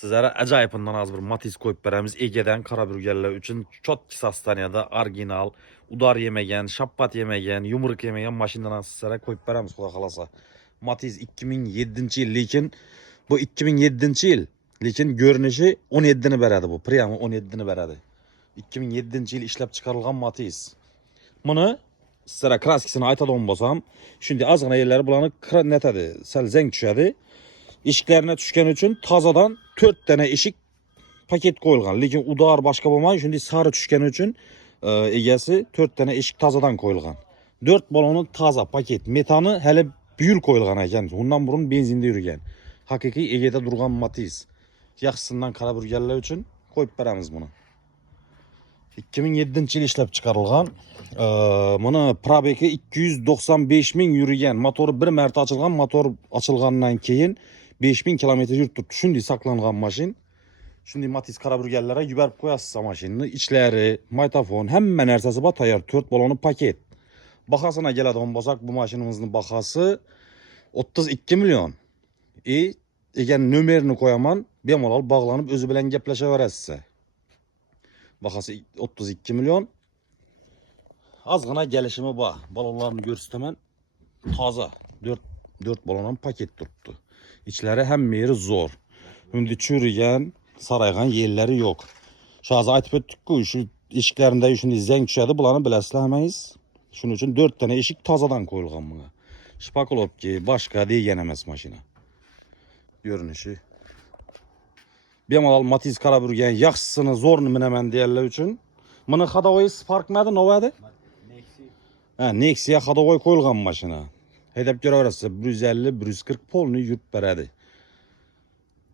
Sizlere acayipından az bir Matiz koyup beremiz. Ege'den Karabürgerler için çok kısa hastanede orijinal, udar yemegen, şappat yemegen, yumruk yemegen maşineden sizlere koyup beremiz kuda kalasa. Matiz 2007 yıl, lekin bu 2007 yıl, lekin görünüşü 17'ni beredi bu. Priyamı 17'ni beredi. 2007 yıl işlep çıkarılgan Matiz. Bunu sizlere kraskisini aytadan bolsam, şimdi azgına yerleri bulanı netedi, sel zeng düşedi. İşiklerine düşken için tazadan 4 tane işik paket koyulgan. Lekin udar başka bulmay, şimdi sarı düşken için egesi 4 tane işik tazadan koyulgan. 4 balonun taza paket metanı hele büyül koyulgan ekan. Bundan burun benzinde yürügen. Hakiki Ege'de durgan Matiz. Yaxşısından Karabürgerler için koyup beremiz bunu. 2007 yıl işlep çıkarılgan. Bunu probeki 295 bin yürüyen. Motoru bir mərtə açılgan. Motor açılgandan keyin 5000 kilometre yurt tuttu. Şimdi saklangan maşin. Şimdi Matiz Karabürgerlere yüberip koyasız maşinini. İçleri, maytafon, hemme nersesi var tayar. 4 balonu paket. Bakasına geladigan bolsak bu maşinimizin bakası 32 milyon. Eğer nömerini koyaman bemalol bağlanıp özü bilen gepleşeveresiz. Bakası 32 milyon. Azgına gelişimi var. Balonlarını görsütemen taza. 4 balonun paket tuttu. İçleri hem yeri zor. Şimdi çürüyen, saraygan yerleri yok. Şu az aytıp öttük ki şu eşiklerinde şimdi zeng düşedi, bulanı bileslemeyiz. Şunun için 4 tane eşik tazadan koyulgan buna. Şpakolop ki başka degen emas maşina. Görünüşü. Bemalol Matiz Karabürgen yaxşısını zorunu minemen diyenler için. Bunu Xadovoy Sparkmedi, ne vardı? Nexia Xadovoy koyulgan maşina. Hedep göreveresiz 150-140 polunu yürüp beredi.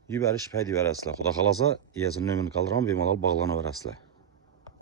Yüberiş paydı verəsizlər. Xuda xalasa, iyəsinin nömrünü qaldıran bemalol bağlana verəsizlər.